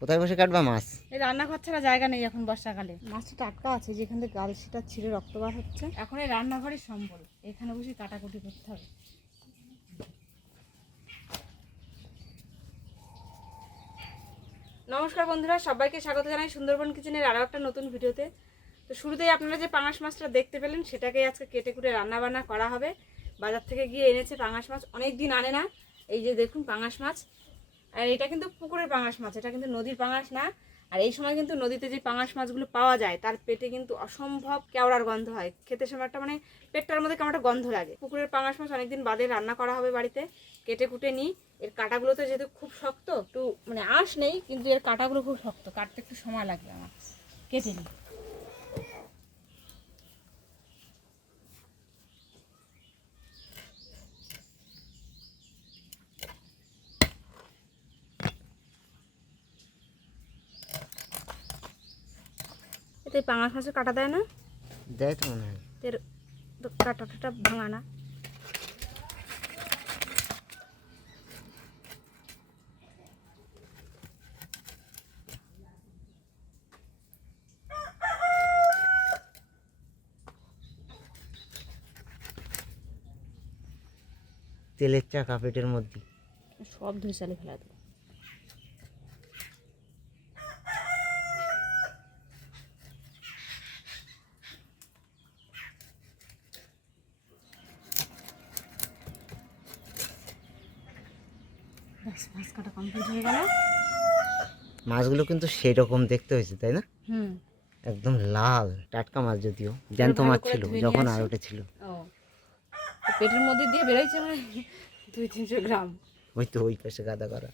কোথায় বসে কাটবা মাছ? এই রান্নাঘর ছাড়া জায়গা নেই এখন বর্ষাকালে। মাছটা টাটকা আছে, যেখান থেকে গাল সেটা ছিঁড়ে রক্ত বার হচ্ছে। এখন এই রান্নাঘরই সম্বল, এখানে বসে কাটাকুটি করতে হবে। নমস্কার বন্ধুরা, সবাইকে স্বাগত জানাই সুন্দরবন কিচেনের আরও একটা নতুন ভিডিওতে। তো শুরুতেই আপনারা যে পাঙাশ মাছটা দেখতে পেলেন, সেটাকেই আজকে কেটে কুটে রান্না বান্না করা হবে। বাজার থেকে গিয়ে এনেছে পাঙাশ মাছ, অনেক দিন আনে না। এই যে দেখুন পাঙাশ মাছ, আর এটা কিন্তু পুকুরের পাঙাশ মাছ, এটা কিন্তু নদীর পাঙাশ না। আর এই সময় কিন্তু নদীতে যে পাঙাশ মাছগুলো পাওয়া যায়, তার পেটে কিন্তু অসম্ভব কেওড়ার গন্ধ হয়। খেতে সময় একটা পেটটার মধ্যে কেমন একটা গন্ধ লাগে। পুকুরের পাঙাশ মাছ অনেকদিন বাদে রান্না করা হবে বাড়িতে। কেটে কুটে নিই। এর কাঁটাগুলোতে যেহেতু খুব শক্ত, একটু আঁশ নেই, কিন্তু এর কাঁটাগুলো খুব শক্ত, কাটতে একটু সময় লাগবে আমার। কেটে নিই। এতে পাঙাশ মাছের কাটা দেয় না? দেয় তো মনে হয়। এর কাঁটাটা ভাঙা না। তেলের চাকা পেটের মধ্যে সব ধুয়ে চালে ফেলা দেবো। মাছ কাটা কমপ্লিট হয়ে গেল। মাছগুলো কিন্তু সেই রকম দেখতে হয়েছে, তাই না? একদম লাল টাটকা মাছ, যদিও জ্যান্ত মাছ ছিল যখন আর উঠেছিল। পেটের মধ্যে দিয়ে বেরোইছে 200-300 গ্রাম। ওই তো ওই পাশে গাদা করা,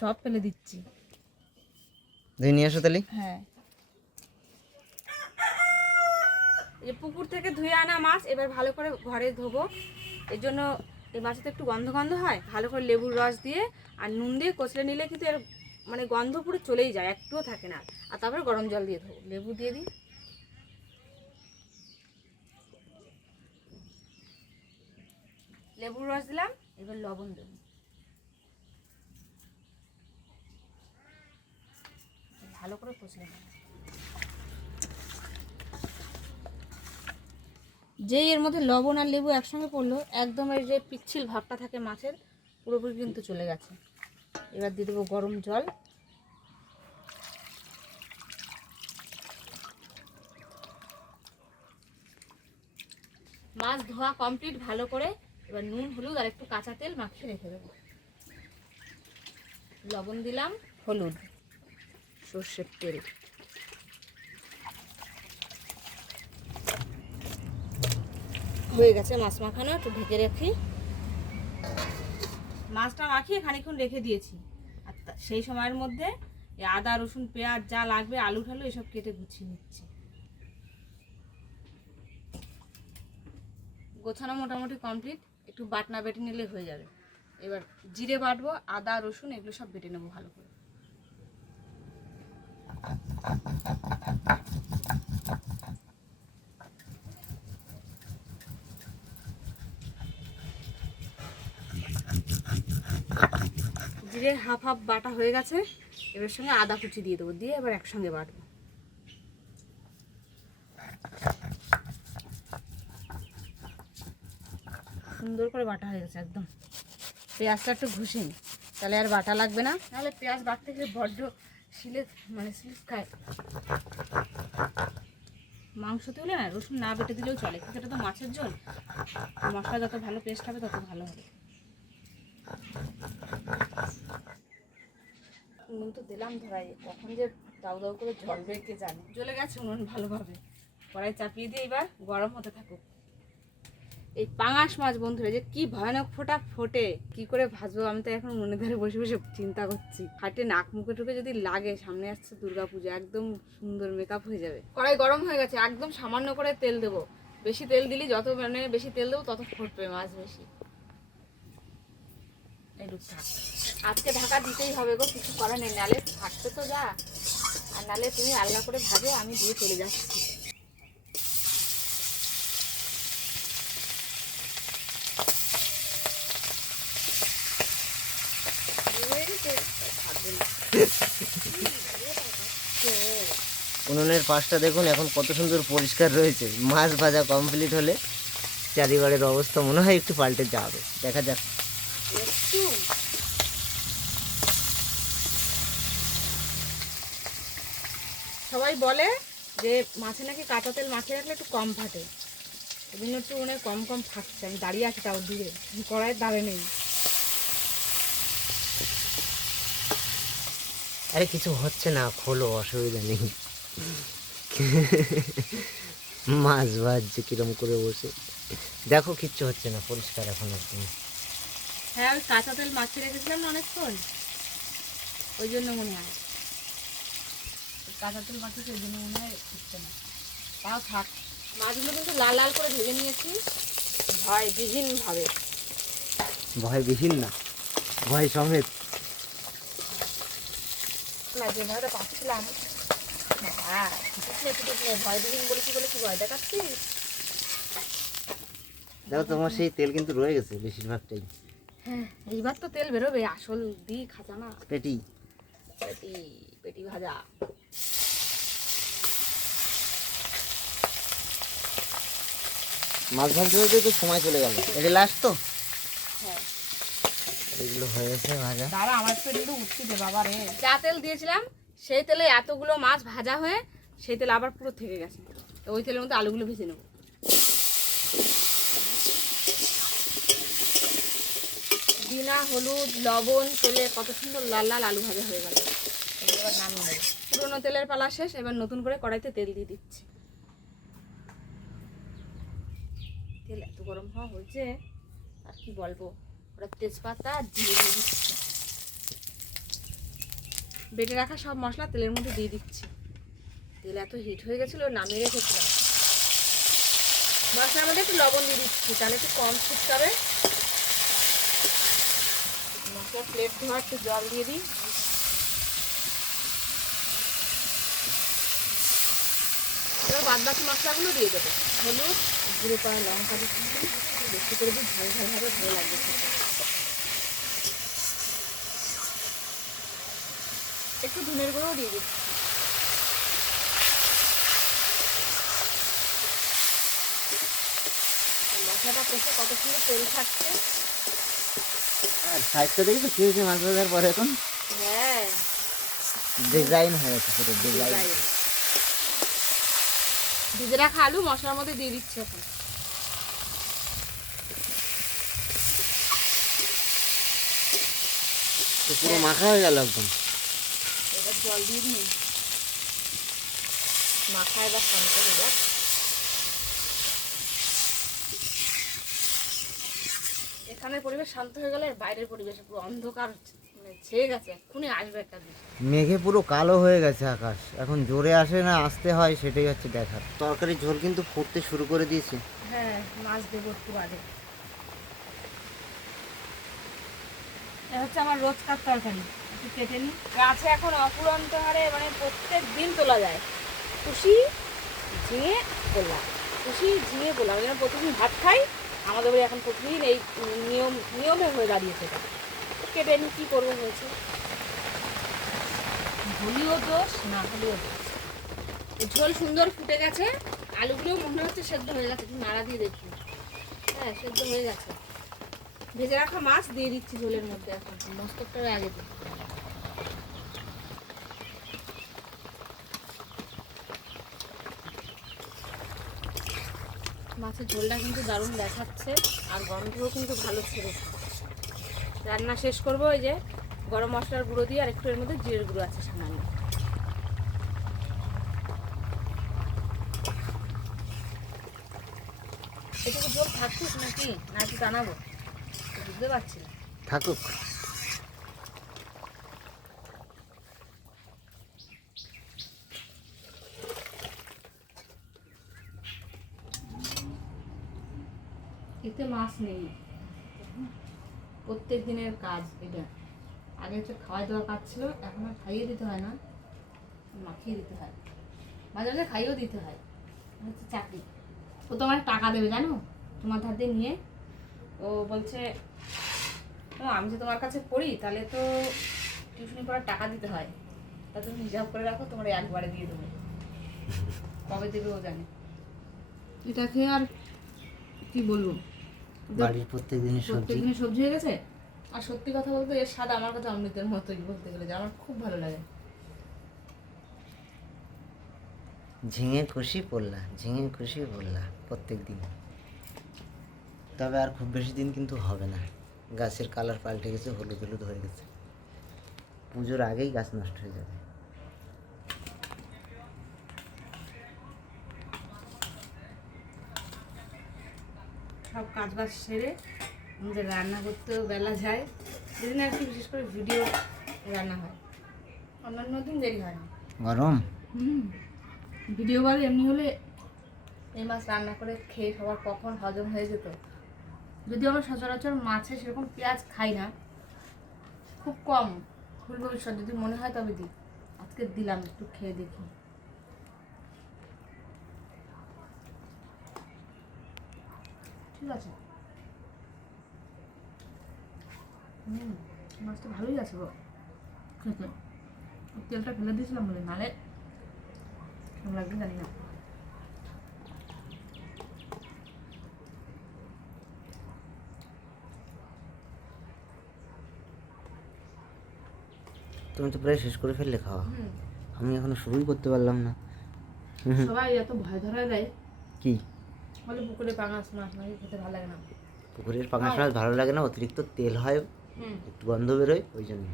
সব ফেলে দিচ্ছি। ধুয়ে নিয়ে আসো তাহলে। হ্যাঁ, এই পুকুর থেকে ধুয়ে আনা মাছ এবার ভালো করে ঘরে ধোবো। এর জন্য এই মাছটা একটু গন্ধ গন্ধ হয়, ভালো করে লেবুর রস দিয়ে আর নুন দিয়ে কচলে নিলে কিন্তু এর গন্ধ পুরো চলেই যায়, একটুও থাকে না। আর তারপরে গরম জল দিয়ে ধোবো, লেবু দিয়ে দিই। লেবুর রস দিলাম, এবার লবণ দেবো, ভালো করে কচলে নেব। যেই এর মধ্যে লবণ আর লেবু একসঙ্গে পড়লো, একদম এর যে পিচ্ছিল ভাবটা থাকে মাছের, পুরোপুরি কিন্তু চলে গেছে। এবার দিয়ে দেবো গরম জল। মাছ ধোয়া কমপ্লিট ভালো করে। এবার নুন হলুদ আর একটু কাঁচা তেল মাখিয়ে রেখে দেবো। লবণ দিলাম, হলুদ, সর্ষের তেল, হয়ে গেছে মাছ মাখানো। একটু ঢেকে রাখি। মাছটা মাখিয়ে খানিকক্ষণ রেখে দিয়েছি। আর সেই সময়ের মধ্যে আদা রসুন পেঁয়াজ যা লাগবে, আলু ঠালু এসব কেটে গুছিয়ে নিচ্ছি। গোছানো মোটামুটি কমপ্লিট। একটু বাটনা বেটে নিলে হয়ে যাবে। এবার জিরে বাটবো, আদা রসুন এগুলো সব বেটে নেবো ভালো করে। জিরে হাফ হাফ বাটা হয়ে গেছে। এবার সঙ্গে আদা কুচি দিয়ে দেবো, দিয়ে এবার একসঙ্গে বাটবো। সুন্দর করে বাটা হয়ে গেছে একদম। পেঁয়াজটা একটু ঘষে নিই, তাহলে আর বাটা লাগবে না, নাহলে পেঁয়াজ বাটতে গেলে বড্ড স্লিপ খায়। মাংস তুলে না রসুন না বেটে দিলেও চলে, কিন্তু এটা তো মাছের ঝোল। মশলা যত ভালো পেস্ট হবে তত ভালো হবে। উনুন তো দিলাম ধরাই, কখন যে দাউ দাউ করে জ্বলবে কে জানে। জ্বলে গেছে উনুন ভালোভাবে। কড়াই চাপিয়ে দিয়ে এবার গরম হতে থাকুক। এই পাঙাশ মাছ বন্ধুরা যে কি ভয়ানক ফোটে, কি করে ভাজবো আমি তো এখন মনে ধরে বসে বসে চিন্তা করছি। ফাটে নাক মুখে টুকে যদি লাগে, সামনে আসছে দুর্গাপূজা, একদম সুন্দর মেকআপ হয়ে যাবে। কড়াই গরম হয়ে গেছে, একদম সামান্য করে তেল দেবো। বেশি তেল দিলে যত বেশি তেল দেবো তত ফুটবে মাছ বেশি। আজকে ঢাকা দিতেই হবে গো, কিছু করার নেই, নালে ফাটতে তো যা। আর নালে তুমি আলগা করে ভাজে, আমি দিয়ে চলে যাচ্ছি। উনুনের পাশটা দেখুন এখন কত সুন্দর পরিষ্কার রয়েছে। মাছ ভাজা কমপ্লিট হলে চারিবারের অবস্থা মনে হয় একটু পাল্টে যাবে, দেখা যাক। একটু সবাই বলে যে মাছে নাকি কাঁচা তেল মাখিয়ে রাখলে একটু কম ফাটে, ওই জন্য একটু মনে হয় কম কম ফাটছে। আমি দাঁড়িয়ে আছি তাও দূরে, কড়াইয়ের দাঁড়ে নেই। আরে কিছু হচ্ছে না, খোলো, অসুবিধা নেই। মাছ ভাজছে কিরম করে বসে, দেখো কিচ্ছু হচ্ছে না, পরিষ্কার এখন একদম। হ্যাঁ, আমি কাঁচা তেল মাখিয়ে রেখেছিলাম না অনেকক্ষণ, ওই জন্য মনে হয় কাঁচা তেল মাখিয়েছি, ওই জন্য মনে হয় হচ্ছে না। তাও থাক, মাছগুলো কিন্তু লাল লাল করে ভেজে নিয়েছি ভয়বিহীনভাবে। ভয়বিহীন না, ভয় সমেত। না, যে ভয়টা পাচ্ছিলাম, হ্যাঁ ভয়বিহীন বলে কি ভয় দেখাচ্ছি। দেখো তোমার সেই তেল কিন্তু রয়ে গেছে বেশিরভাগটাই। হ্যাঁ, এইবার তো তেল বেরোবে, আসল দিই খাজা না, পেটি পেটি পেটি ভাজা। মাছ ভাজতে ভাজতে তো সময় চলে গেল। এটা লাস্ট তো, হ্যাঁ এগুলো হয়ে গেছে ভাজা। দাঁড়া, আমার পেট একটু উঠছি দে বাবা রে। যা তেল দিয়েছিলাম সেই তেলে এতগুলো মাছ ভাজা হয়ে সেই তেল আবার পুরো থেকে গেছে। তো ওই তেলের মধ্যে আলুগুলো ভেজে নেবো। বিনা হলুদ লবণ তেলে কত সুন্দর লাল লাল আলু ভাজা হয়ে গেল। এবার নামিয়ে নেব। পুরোনো তেলের পালা শেষ, এবার নতুন করে কড়াইতে তেল দিয়ে দিচ্ছি। তেল এত গরম হওয়া হয়েছে আর কি বলবো। ওরা তেজপাতা আর জিরে দিয়ে দিচ্ছি, বেটে রাখা সব মশলা তেলের মধ্যে দিয়ে দিচ্ছি। তেল এত হিট হয়ে গেছিলো, নামিয়ে রেখেছিলাম। মশলার মধ্যে একটু লবণ দিয়ে দিচ্ছি, তাহলে একটু কম ছিটকাবে। মশলা প্লেট ধোয়া একটু জল দিয়ে দিই। এবার বাদ বাকি মশলাগুলো দিয়ে দেবো। হলুদ, জিরে পাতা, লঙ্কা দিচ্ছি, বেশি করে দিই, ঝাল ঝাল ভাবে ভালো লাগবে খেতে। একটু ধনের গুঁড়োও দিয়ে দিচ্ছি। মশলাটা কষে কত সুন্দর তেল থাকছে। আর সাইজটা দেখি তো কি হয়েছে মাছ ভাজার পরে, এখন হ্যাঁ, ডিজাইন হয়ে গেছে পুরো ডিজাইন। ভিজে রাখা আলু মশলার মধ্যে দিয়ে দিচ্ছি এখন। তো পুরো মাখা হয়ে গেল একদম। এবার জল দিয়ে দিই, মাখা এবার শান্ত হয়ে যাক। এখানের পরিবেশ শান্ত হয়ে গেলে বাইরের পরিবেশ পুরো অন্ধকার হচ্ছে, মানে ছেয়ে গেছে, এক্ষুনি আসবে একটা দিন। মেঘে পুরো কালো হয়ে গেছে আকাশ, এখন জোরে আসে না আসতে হয় সেটাই হচ্ছে দেখার। তরকারি ঝোল কিন্তু ফুটতে শুরু করে দিয়েছে। হ্যাঁ, মাছ দেবো একটু আগে। এটা হচ্ছে আমার রোজকার তরকারি, একটু কেটে নিই। গাছে এখন অপুরন্ত হারে মানে প্রত্যেক দিন তোলা যায়। খুশি ঝিঙে বললাম, খুশি ঝিঙে বললাম, যেন প্রতিদিন ভাত খাই। আমাদের বাড়ি এখন প্রতিদিন এই নিয়মে হয়ে দাঁড়িয়েছে। এটা কেটে নিই, কী করবো হয়েছে। হলিও দোষ না হলিও দোষ। ঝোল সুন্দর ফুটে গেছে, আলুগুলোও মনে হচ্ছে সেদ্ধ হয়ে গেছে, একটু নাড়া দিয়ে দেখি। হ্যাঁ, সেদ্ধ হয়ে গেছে। ভেজে রাখা মাছ দিয়ে দিচ্ছি ঝোলের মধ্যে। এখন মস্তকটা আগে দিই। মাছের ঝোলটা কিন্তু দারুণ দেখাচ্ছে, আর গন্ধও কিন্তু ভালো ছেড়েছে। রান্না শেষ করবো, ওই যে গরম মশলার গুঁড়ো দিয়ে, আর একটু এর মধ্যে জিরের গুঁড়ো আছে সামান্য। এটুকু ঝোল থাকছিস নাকি, না একটু টানাবো বুঝতে পারছি না। থাকুক। এতে মাছ নেই, প্রত্যেক দিনের কাজ এটা। আগে হচ্ছে খাওয়াই দেওয়ার কাজ ছিল, এখন আর খাইয়ে দিতে হয় না, মাখিয়ে দিতে হয়, মাঝে মাঝে খাইয়েও দিতে হয়। হচ্ছে চাকরি। ও তো আমার টাকা দেবে জানো, তোমার ধার দিয়ে নিয়ে। ও বলছে, ও আমি যে তোমার কাছে পড়ি, তাহলে তো টিউশনি করার টাকা দিতে হয়, তা তুমি হিসাব করে রাখো, তোমার একবারে দিয়ে দেবো। কবে দেবে ও জানে। এটা খেয়ে আর কি বলবো, বাড়ির প্রত্যেক দিনের সবজি। প্রত্যেকদিন সবজি হয়ে গেছে। আর সত্যি কথা বলতে এর স্বাদ আমার কাছে অমৃতের মতোই বলতে গেলে, যে আমার খুব ভালো লাগে। ঝিঙে খুশি পড়লা, ঝিঙে খুশি পড়লা প্রত্যেক দিন। তবে আর খুব বেশি দিন কিন্তু হবে না, গাছের কালার পাল্টে গেছে, হলুদ হলুদ হয়ে গেছে। পুজোর আগেই গাছ নষ্ট হয়ে যাবে। সব কাজ বাজ সেরে আমাদের রান্না করতেও বেলা যায়, যেদিন আর কি বিশেষ করে ভিডিও রান্না হয়, অন্যান্য দিন দেরি হয় না। গরম ভিডিও বার এমনি হলে এই মাছ রান্না করে খেয়ে সবার কখন হজম হয়ে যেত। যদিও আমরা সচরাচর মাছে সেরকম পেঁয়াজ খাই না, খুব কম, ভুল ভবিষ্যৎ যদি মনে হয় তবে দিই। আজকে দিলাম, একটু খেয়ে দেখি। ঠিক আছে, মাছটা ভালোই আছে গো খেতে। তেলটা ফেলে দিয়েছিলাম বলে, নালে কেমন লাগবে জানি না। তুমি তো প্রায় শেষ করে ফেললে খাওয়া, আমি এখনো শুরুই করতে পারলাম না। সবাই এত ভয় ধরা দেয়, কি বলে পুকুরে পাঙাশ মাছ নাকি খেতে ভালো লাগে না। পুকুরের পাঙাশ মাছ ভালো লাগে না, অতিরিক্ত তেল হয়, একটু গন্ধ বেরোয়, ওই জন্য।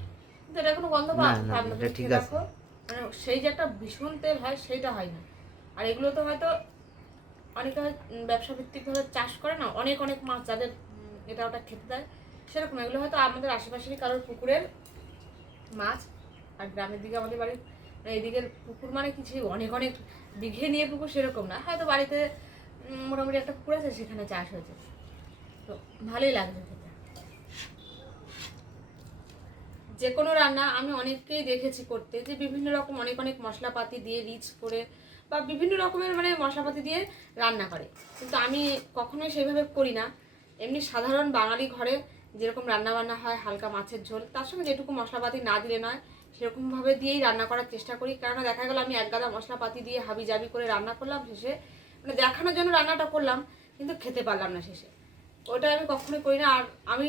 কিন্তু এটা কোনো গন্ধ না, পাওয়া না, পাবে না, এটা তুমি ঠিক খেয়ে আছে। দেখো। মানে সেই যে একটা ভীষণ তেল হয় সেইটা হয় না। আর এগুলো তো হয়তো অনেকে ব্যবসা ভিত্তিকভাবে চাষ করে না, অনেক অনেক মাছ যাদের এটা ওটা খেতে দেয়, সেরকম এগুলো হয়তো আমাদের আশেপাশেরই কারোর পুকুরের মাছ। আর গ্রামের দিকে আমাদের বাড়ির মানে এদিকের পুকুর মানে কিছু অনেক অনেক বিঘে নিয়ে পুকুর সেরকম না, হয়তো বাড়িতে মোটামুটি একটা পুকুর আছে, সেখানে চাষ হয়েছে, তো ভালোই লাগবে খেতে। যে কোনো রান্না আমি অনেককেই দেখেছি করতে, যে বিভিন্ন রকম অনেক অনেক মশলাপাতি দিয়ে রিচ করে বা বিভিন্ন রকমের মানে মশলাপাতি দিয়ে রান্না করে, কিন্তু আমি কখনোই সেইভাবে করি না। এমনি সাধারণ বাঙালি ঘরে যেরকম রান্না বান্না হয়, হালকা মাছের ঝোল, তার সঙ্গে যেটুকু মশলাপাতি না দিলে নয় সেরকমভাবে দিয়েই রান্না করার চেষ্টা করি। কেননা দেখা গেল আমি এক গাদা মশলাপাতি দিয়ে হাবি জাবি করে রান্না করলাম, শেষে মানে দেখানোর জন্য রান্নাটা করলাম কিন্তু খেতে পারলাম না শেষে, ওটা আমি কখনোই করি না। আর আমি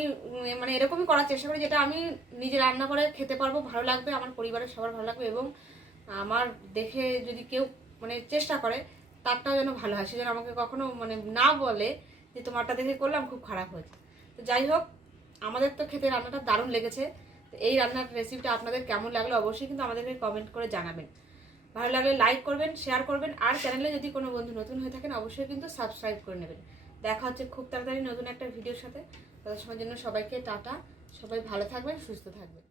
মানে এরকমই করার চেষ্টা করি যেটা আমি নিজে রান্না করে খেতে পারবো, ভালো লাগবে, আমার পরিবারের সবার ভালো লাগবে, এবং আমার দেখে যদি কেউ মানে চেষ্টা করে তারটাও যেন ভালো হয়, সেজন্য আমাকে কখনো মানে না বলে যে তোমারটা দেখে করলাম খুব খারাপ হয়েছে। তো যাই হোক, আমাদের তো খেতে রান্নাটা দারুণ লেগেছে। তো এই রান্নার রেসিপিটা আপনাদের কেমন লাগলো অবশ্যই কিন্তু আমাদেরকে কমেন্ট করে জানাবেন। ভালো লাগলে লাইক করবেন, শেয়ার করবেন, আর চ্যানেলে যদি কোনো বন্ধু নতুন হয়ে থাকেন অবশ্যই কিন্তু সাবস্ক্রাইব করে নেবেন। দেখা হচ্ছে খুব তাড়াতাড়ি নতুন একটা ভিডিওর সাথে। তাদের সময়ের জন্য সবাইকে টাটা, সবাই ভালো থাকবেন, সুস্থ থাকবেন।